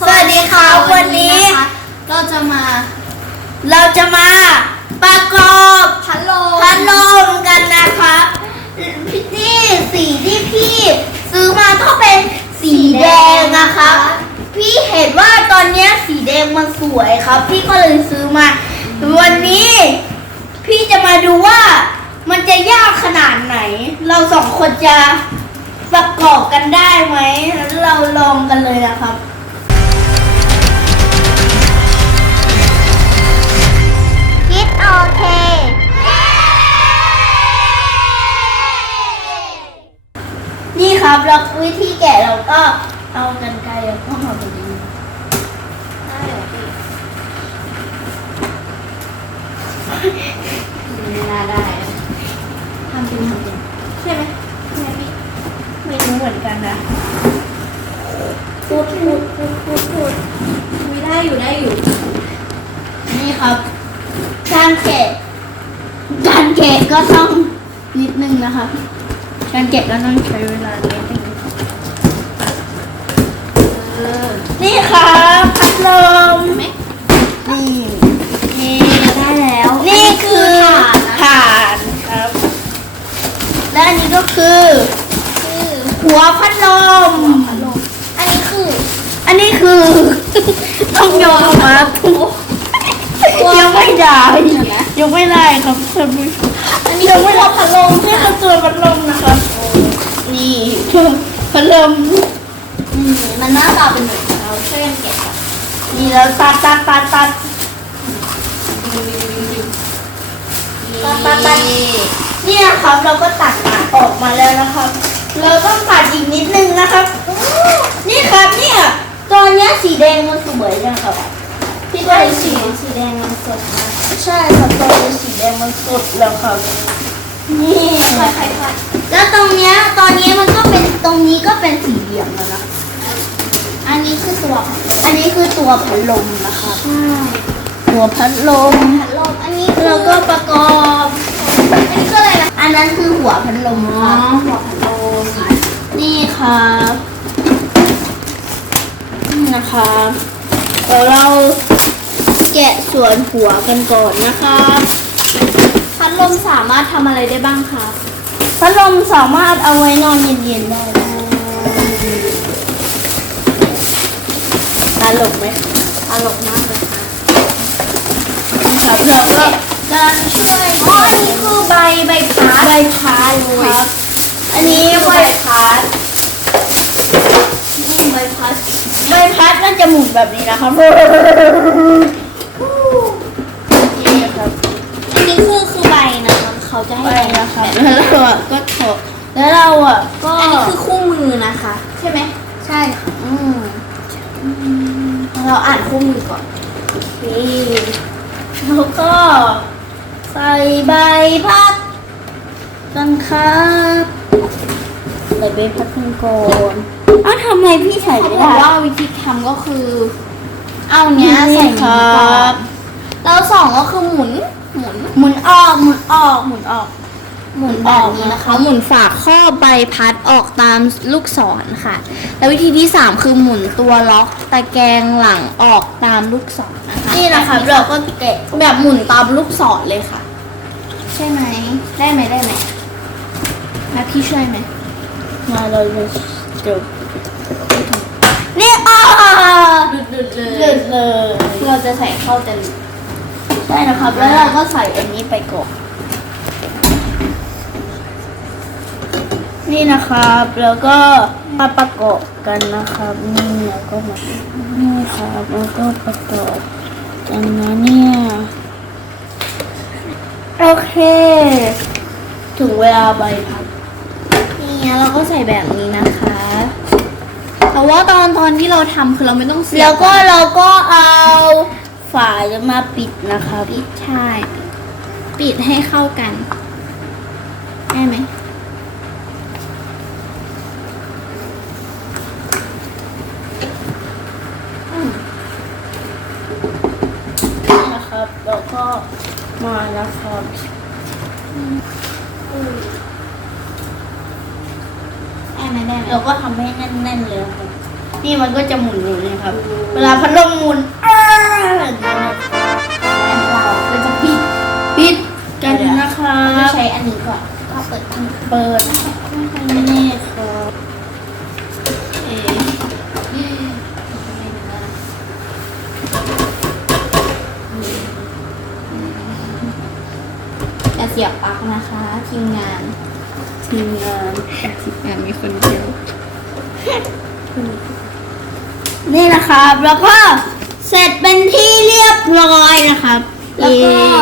สวัสดีครับวันนี้ะคะเราจะมาเราจะมาประกอบพัดลมพัดลมกันนะครับพี่นี่สีที่พี่ซื้อมาก็เป็นสีแดงนะครับพี่เห็นว่าตอนเนี้ยสีแดงมันสวยครับ พี่ก็เลยซื้อมา วันนี้ พี่จะมาดูว่ามันจะยากขนาดไหน เราสองคนจะประกอบกันได้ไหมแล้วเราลองกันเลยนะครับ นี่ครับ แล้ววิธีแกะเราก็เอากันไกรแล้วก็มาแบบนี้ได้เหรอพี่ไม่น่าได้อะทำเป็นทำเป็นใช่ไหมใช่ไหมพี่ไม่รู้เหมือนกันนะพูดพูดพูดพูดพูดไม่ได้อยู่ได้อยู่ นี่ครับการแกะการแกะก็ต้องนิดนึงนะครับ การแกะก็ต้องใช้เวลานิดนึงเออนี่ครับพัดลมไหมนี่นี่ได้แล้ว นี่คือฐานนะฐานครับ และอันนี้ก็คือคือหัวพัดลมพัดลม อันนี้คือ อันนี้คือ ต้องยอมมาทุกยังไม่ได้ ยังไม่ได้ครับท่านผู้ชมอันนี้คือตัวพัดลมนี่คือตัวพัดลมนะครับนี่พัดลมอืมมันหน้าตาเป็นแบบนี้เราช่วยกันแกะก่อนนี่แล้วตัดตัดตัดตัดตัดตัดตัดนี่นะครับเราก็ตัดมาออกมาแล้วนะครับ เราต้องตัดอีกนิดนึงนะครับ นี่ครับเนี่ยตอนเนี้ยสีแดงมันสวยนะครับ พี่ก็ใช่เลยสีสีสีแดงมันสดนะใช่ครับตอนนี้สีแดงมันสดแล้วครับ นี่ค่อยๆค่อยแล้วตรงเนี้ยตอนนี้มันก็เป็นตรงนี้ก็เป็นสีเหลืองแล้วนะๆอันนี้คือตัวพัดลมอันนี้คือตัวพัดลมนะครับใช่ตัวพัดลมพัดลมอันนี้คือแล้วก็ประกอบอันนี้คืออะไรนะอันนั้นคือหัวพัดลมอ๋อครับหัวพัดลมนี่ครับนี่นะครับ เดี๋ยวเราแกะส่วนหัวกันก่อนนะครับพัดลมสามารถทำอะไรได้บ้างคะพัดลมสามารถเอาไว้นอนเย็นๆได้นะตลกไหมตลกมากเลยค่ะครับเราก็จะช่วยอ๋ออันนี้คือใบใบพัดใบพัดครับ อันนี้นี่ใบใบพัดนี่ ใบพัดใบพัดมันจะหมุนแบบนี้นะครับนี่ครับอันนี้คือคือใบนะคะเขาจะให้ใบนะครับแบบแล้วเราอะก็ถอดแล้วเราอะก็อันนี้คือคู่มือนะคะ ใช่ไหมใช่ค่ะอืมเราอ่านคู่มือก่อนโอเคแล้วก็ใส่ใบพัดกันครับ ใส่ใบพัดกันก่อนอ้าวทำไมพี่ใส่เขาไม่บอกได้ ว่าวิธีทำก็คือ เอาเนี้ยใส่ครันี้ก่อนบแล้วสองก็คือหมุน หมุน หมุนออกหมุนออกหมุนออก หมุนแบบนี้นะคะ หมุนฝาครอบใบพัดออกตามลูกศรค่ะ แล้ววิธีที่ 3 คือหมุนตัวล็อกตะแกรงหลังออกตามลูกศรนะคะนี่นะคะเราก็แกะแบบหมุนตามลูกศรเลยค่ะ ใช่ไหม ได้ไหมได้ไหมมาพี่ช่วยไหม มาเราจะจบนี่ออกดุดดุดเลหลุดเลยเราจะใส่เข้าแต่ใช่นะครับ แล้วเราก็ใส่อันนี้ไปก่อนนี่นะครับ แล้วก็มาประกอบกันนะครับ นี่แล้วก็มานี่ครับแล้วก็ประกอบกันนะเนี่ยโอเค ถึงเวลาใบพัด นี่เราก็ใส่แบบนี้นะคะ แต่ว่าตอนตอนที่เราทำคือเราไม่ต้องเสียบแล้วก็เราก็เอาฝาจะมาปิดนะครับปิดใช่ปิดให้เข้ากันได้ไหมนี่นะครับแล้วก็มานะครับได้ ไหมได้ไหมเราก็ทำให้แน่นๆเลยครับนี่มันก็จะหมุนอยู่เลยครับโอ้เวลาพัดลมหมุนอ้าอย่างเงี้ยนะเราก็จะปิดปิดกันนะคะไม่ใช้อันนี้ก่อนก็เปิดอันนี้เปิดนี่ครับเอ๊ะอย่าเสียบปลั๊กนะคะทีมงาน ทีมงานทีมงานมีคนเดียวนี่นะครับ แล้วก็เสร็จเป็นที่เรียบร้อยนะครับ แล้วก็นี่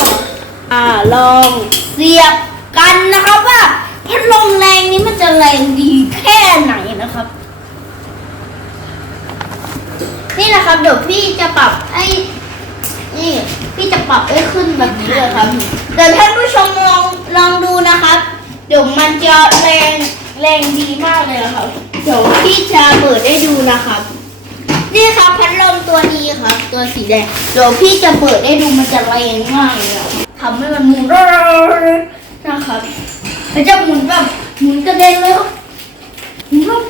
อ่าลองเสียบกันนะครับว่าพัดลมแรงนี้มันจะแรงดีแค่ไหนนะครับ นี่นะครับเดี๋ยวพี่จะปรับไอ้นี่พี่จะปรับให้ขึ้นแบบนี้เลยครับเดี๋ยวท่านผู้ชมลองลองดูนะครับเดี๋ยวมันจะแรงแรงดีมากเลยนะครับ เดี๋ยวพี่จะเปิดให้ดูนะครับ นี่ครับพัดลมตัวนี้ครับ ตัวสีแดงเดี๋ยวพี่จะเปิดให้ดูมันจะแรงมากเลยอะทำให้มันหมุนนะครับมันจะหมุนแบบหมุนกระเด็นเลยหมุนแบบ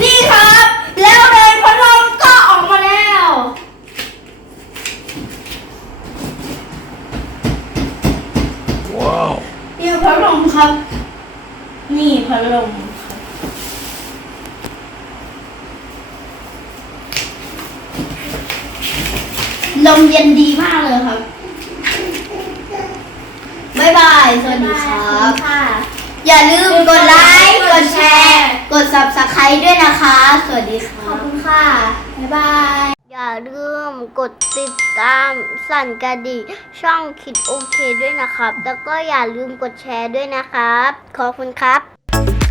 นี่ครับ แล้วเลยพัดลมก็ออกมาแล้ว Wow. นี่พัดลมครับ นี่พัดลมครับ ลมเย็นดีมากเลยครับบ๊ายบาย สวัสดีครับ ค่ะอย่าลืมกดไลค์ กดแชร์ กด subscribe ด้วยนะคะ สวัสดีคขรัอบบ คุณค่ะ บ๊ายบาย อย่าลืมกดติดตามสั่นกระดิ่งช่องคิดโอเคด้วยนะครับ แล้วก็อย่าลืมกดแชร์ด้วยนะครับ ขอบคุณครับ